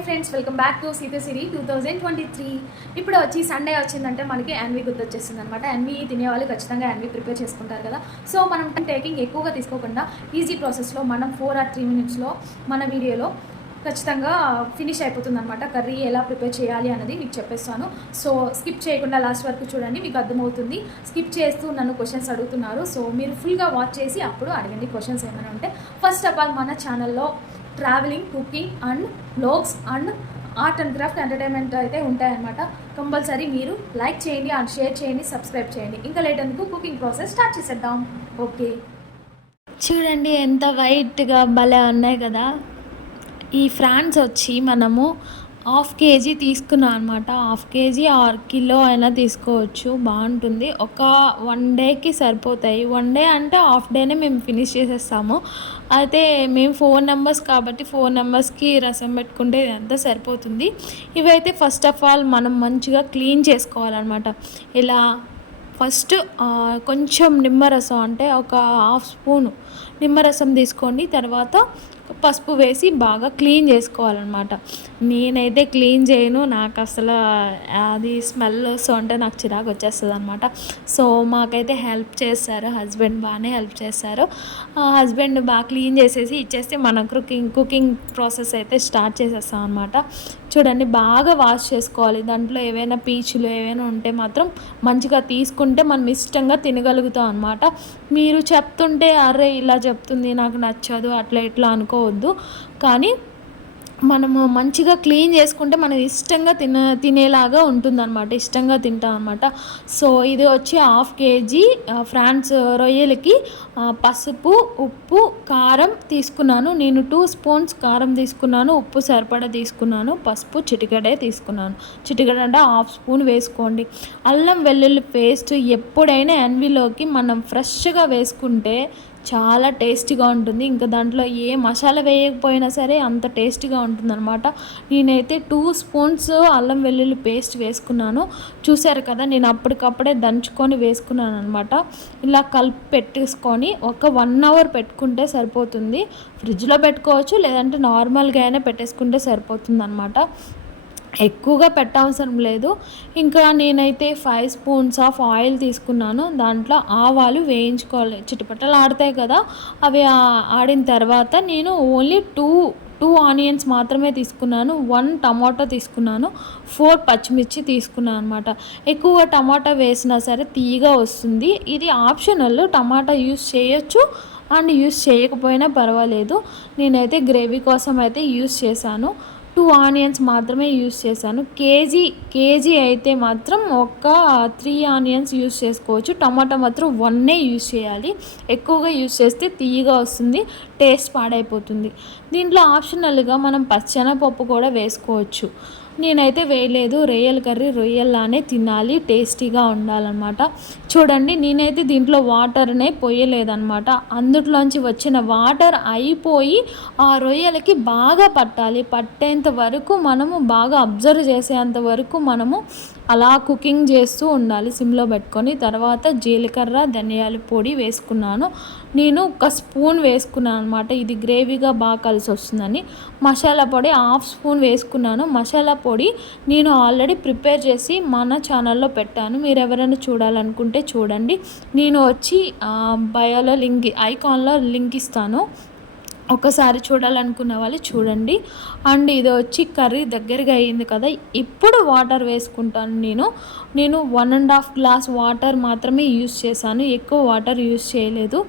Hi friends, welcome back to Sita Siri 2023. ఇప్పుడు వచ్చి Sunday వచ్చిందంటే మనకి యాన్వీ గుర్తొచ్చేస్తుంది అనమాట. యాన్వీ తినేవాళ్ళు ఖచ్చితంగా యాన్వీ ప్రిపేర్ చేసుకుంటారు కదా. సో మనం టేకింగ్ ఎక్కువగా తీసుకోకుండా ఈజీ ప్రాసెస్లో మనం 4 or 3 minutesలో మన వీడియోలో ఖచ్చితంగా ఫినిష్ అయిపోతుంది అనమాట. కర్రీ ఎలా ప్రిపేర్ చేయాలి అనేది మీకు చెప్పేస్తాను. సో స్కిప్ చేయకుండా లాస్ట్ వరకు చూడండి, మీకు అర్థమవుతుంది. స్కిప్ చేస్తూ నన్ను క్వశ్చన్స్ అడుగుతున్నారు, సో మీరు ఫుల్గా వాచ్ చేసి అప్పుడు అడగండి క్వశ్చన్స్ ఏమైనా ఉంటే. ఫస్ట్ ఆఫ్ ఆల్ మన ఛానల్లో travelling, cooking and vlogs and art and craft entertainment అయితే ఉంటాయన్నమాట. కంపల్సరీ మీరు లైక్ చేయండి అండ్ షేర్ చేయండి, సబ్స్క్రైబ్ చేయండి. ఇంకా లేట్ ఎందుకు, కుకింగ్ ప్రాసెస్ స్టార్ట్ చేసేద్దాం. ఓకే, చూడండి ఎంత వైట్గా భలే ఉన్నాయి కదా. ఈ ఫ్రాన్స్ వచ్చి మనము 1/2 kg తీసుకున్నాం అనమాట. 1/2 kg ఆర్ కిలో అయినా తీసుకోవచ్చు, బాగుంటుంది. ఒక 1 dayకి సరిపోతాయి. 1 day అంటే హాఫ్ డేనే మేము ఫినిష్ చేసేస్తాము. అయితే మేము 4 members కాబట్టి 4 membersకి రసం పెట్టుకుంటే ఎంత సరిపోతుంది. ఇవైతే ఫస్ట్ ఆఫ్ ఆల్ మనం మంచిగా క్లీన్ చేసుకోవాలన్నమాట. ఇలా ఫస్ట్ కొంచెం నిమ్మరసం అంటే ఒక 1/2 spoon నిమ్మరసం తీసుకోండి. తర్వాత పసుపు వేసి బాగా క్లీన్ చేసుకోవాలన్నమాట. నేనైతే క్లీన్ చేయను, నాకు అసలు అది స్మెల్ వస్తూ అంటే నాకు చిరాకు వచ్చేస్తుంది అనమాట. సో మాకైతే హెల్ప్ చేస్తారు, హస్బెండ్ బాగానే హెల్ప్ చేస్తారు. హస్బెండ్ బాగా క్లీన్ చేసేసి ఇచ్చేస్తే మనం కుకింగ్ ప్రాసెస్ అయితే స్టార్ట్ చేసేస్తాం అనమాట. చూడండి, బాగా వాష్ చేసుకోవాలి. దాంట్లో ఏవైనా పీచులు ఏవైనా ఉంటే మాత్రం మంచిగా తీసుకుంటే మనం ఇష్టంగా తినగలుగుతాం అనమాట. మీరు చెప్తుంటే అరే ఇలా చెప్తుంది నాకు నచ్చదు అట్లా ఇట్లా అనుకోవద్దు, కానీ మనము మంచిగా క్లీన్ చేసుకుంటే మనం ఇష్టంగా తినేలాగా ఉంటుందన్నమాట, ఇష్టంగా తింటాం అనమాట. సో ఇది వచ్చి 1/2 kg ఫ్రాన్స్ రొయ్యలకి పసుపు, ఉప్పు, కారం తీసుకున్నాను. నేను 2 spoons కారం తీసుకున్నాను, ఉప్పు సరిపడా తీసుకున్నాను, పసుపు చిటికెడే తీసుకున్నాను. చిటికెడ అంటే 1/2 spoon వేసుకోండి. అల్లం వెల్లుల్లి పేస్ట్ ఎప్పుడైనా ఎన్విలోకి మనం ఫ్రెష్గా వేసుకుంటే చాలా టేస్టీగా ఉంటుంది. ఇంకా దాంట్లో ఏ మసాలా వేయకపోయినా సరే అంత టేస్టీగా ఉంటుందన్నమాట. నేనైతే 2 spoons అల్లం వెల్లుల్లి పేస్ట్ వేసుకున్నాను. చూసారు కదా, నేను అప్పటికప్పుడే దంచుకొని వేసుకున్నాను అనమాట. ఇలా కలిపి పెట్టేసుకొని ఒక 1 hour పెట్టుకుంటే సరిపోతుంది. ఫ్రిడ్జ్లో పెట్టుకోవచ్చు, లేదంటే నార్మల్గా అయినా పెట్టేసుకుంటే సరిపోతుంది అనమాట. ఎక్కువగా పెట్టవసరం లేదు. ఇంకా నేనైతే 5 spoons ఆఫ్ ఆయిల్ తీసుకున్నాను. దాంట్లో ఆవాలు వేయించుకోవాలి, చిటపటలు ఆడతాయి కదా, అవి ఆడిన తర్వాత నేను ఓన్లీ టూ ఆనియన్స్ మాత్రమే తీసుకున్నాను. 1 టమాటో తీసుకున్నాను, 4 పచ్చిమిర్చి తీసుకున్నాను అనమాట. ఎక్కువగా టమాటా వేసినా సరే తీయగా వస్తుంది. ఇది ఆప్షనల్, టమాటా యూస్ చేయొచ్చు అండ్ యూస్ చేయకపోయినా పర్వాలేదు. నేనైతే గ్రేవీ కోసం అయితే యూస్ చేశాను. 2 ఆనియన్స్ మాత్రమే యూస్ చేశాను. కేజీ అయితే మాత్రం ఒక 3 ఆనియన్స్ యూస్ చేసుకోవచ్చు. టమాటా మాత్రం 1 యూస్ చేయాలి. ఎక్కువగా యూస్ చేస్తే తీయగా వస్తుంది, టేస్ట్ పాడైపోతుంది. దీంట్లో ఆప్షనల్గా మనం పచ్చెనపప్పు కూడా వేసుకోవచ్చు. నేనైతే వేయలేదు. రొయ్యల కర్రీ రొయ్యల్లానే తినాలి, టేస్టీగా ఉండాలన్నమాట. చూడండి, నేనైతే దీంట్లో వాటర్నే పోయలేదన్నమాట. అందులోంచి వచ్చిన వాటర్ అయిపోయి ఆ రొయ్యలకి బాగా పట్టాలి. పట్టేంత వరకు మనము బాగా అబ్జర్వ్ చేసేంత వరకు మనము అలా కుకింగ్ చేస్తూ ఉండాలి సిమ్లో పెట్టుకొని. తర్వాత జీలకర్ర, ధనియాల పొడి వేసుకున్నాను. నేను 1 spoon వేసుకున్నాను అనమాట, ఇది గ్రేవీగా బాగా కలిసి వస్తుందని. మసాలా పొడి 1/2 spoon వేసుకున్నాను. మసాలా పొడి నేను ఆల్రెడీ ప్రిపేర్ చేసి మన ఛానల్లో పెట్టాను, మీరు ఎవరైనా చూడాలనుకుంటే చూడండి. నేను వచ్చి బయోలో ఐకాన్లో లింక్ ఇస్తాను, ఒకసారి చూడాలనుకున్న వాళ్ళు చూడండి. అండ్ ఇది వచ్చి కర్రీ దగ్గరగా అయ్యింది కదా, ఇప్పుడు వాటర్ వేసుకుంటాను. నేను 1.5 glass వాటర్ మాత్రమే యూస్ చేశాను, ఎక్కువ వాటర్ యూస్ చేయలేదు.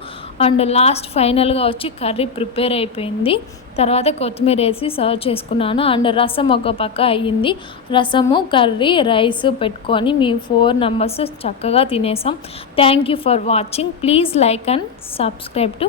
అండ్ లాస్ట్ ఫైనల్గా వచ్చి కర్రీ ప్రిపేర్ అయిపోయింది. తర్వాత కొత్తిమీర వేసి సర్వ్ చేసుకున్నాను. అండ్ రసం ఒక పక్క అయ్యింది. రసము, కర్రీ, రైస్ పెట్టుకొని మేము 4 members చక్కగా తినేసాం. Thank you for watching. Please like and subscribe to